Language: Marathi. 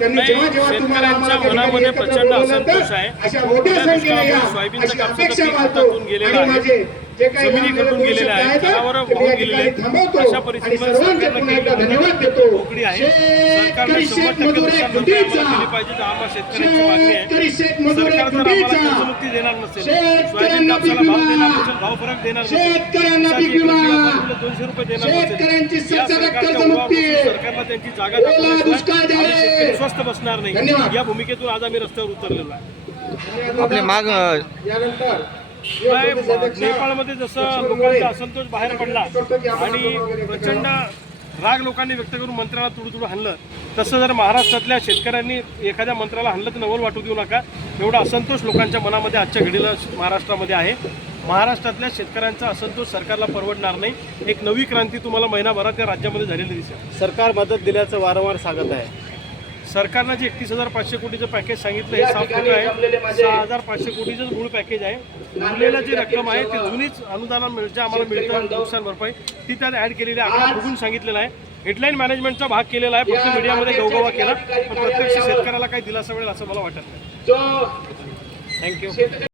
शेतकऱ्यांच्या मनामध्ये प्रचंड असंतोष आहे. अशा मोठ्या त्या संख्येने या दुष्काळामुळे सोयाबीनचं कापसाचं पीक हातातून गेलेलं आहे. जमिनी दोन गेलेल्या जनावरं वाहून गेलेले आहेत. अशा परिस्थितीमध्ये सरकारनं केलेली आहे. सरकारनं शंभर टक्के नुकसान भरपाई आम्हाला दिली पाहिजे तर आम्हाला शेतकऱ्यांची मागणी आहे. सरकार जर आम्हाला देणार नसेल. शेतकऱ्यांना सोयाबीन कापसाला भाव देणार. नसेल भाव फरक देणार नसेल. दोनशे रुपये देणार नसेल. या सरकारच्या सरकारला त्यांची जागा दुष्काळ शेतकरी स्वस्त बसणार नाही. या भूमिकेतून आज आम्ही रस्त्यावर उतरलेलो आहे. आपली माग नेपाळमध्ये जसं लोकांचा असंतोष बाहेर पडला आणि प्रचंड राग लोकांनी व्यक्त करून मंत्र्याला तुडू तुडू हाणलं तसं जर महाराष्ट्रातल्या शेतकऱ्यांनी एखाद्या मंत्र्याला हाणलं तर नवल वाटू देऊ नका. एवढा असंतोष लोकांच्या मनामध्ये आजच्या घडीला महाराष्ट्रामध्ये आहे. महाराष्ट्रातल्या शेतकऱ्यांचा असंतोष सरकारला परवडणार नाही. एक नवी क्रांती तुम्हाला महिनाभरात या राज्यामध्ये झालेली दिसेल. सरकार मदत दिल्याचं वारंवार सांगत आहे. सरकारनं जे एकतीस हजार पाचशे कोटीचं पॅकेज सांगितलं हे साफ खोटं आहे. सहा हजार पाचशे कोटीचंच मूळ पॅकेज आहे. उरलेलं जी रक्कम आहे ती जुनीच अनुदान मिळ जे आम्हाला मिळतं नुकसान भरपाई ती त्यात ॲड केलेली आहे. आकडा बघून सांगितलेला आहे. हेडलाईन मॅनेजमेंटचा भाग केलेला आहे. फक्त मीडियामध्ये गवगवा केला. पण प्रत्यक्ष शेतकऱ्याला काही दिलासा मिळेल असं मला वाटत नाही. थँक्यू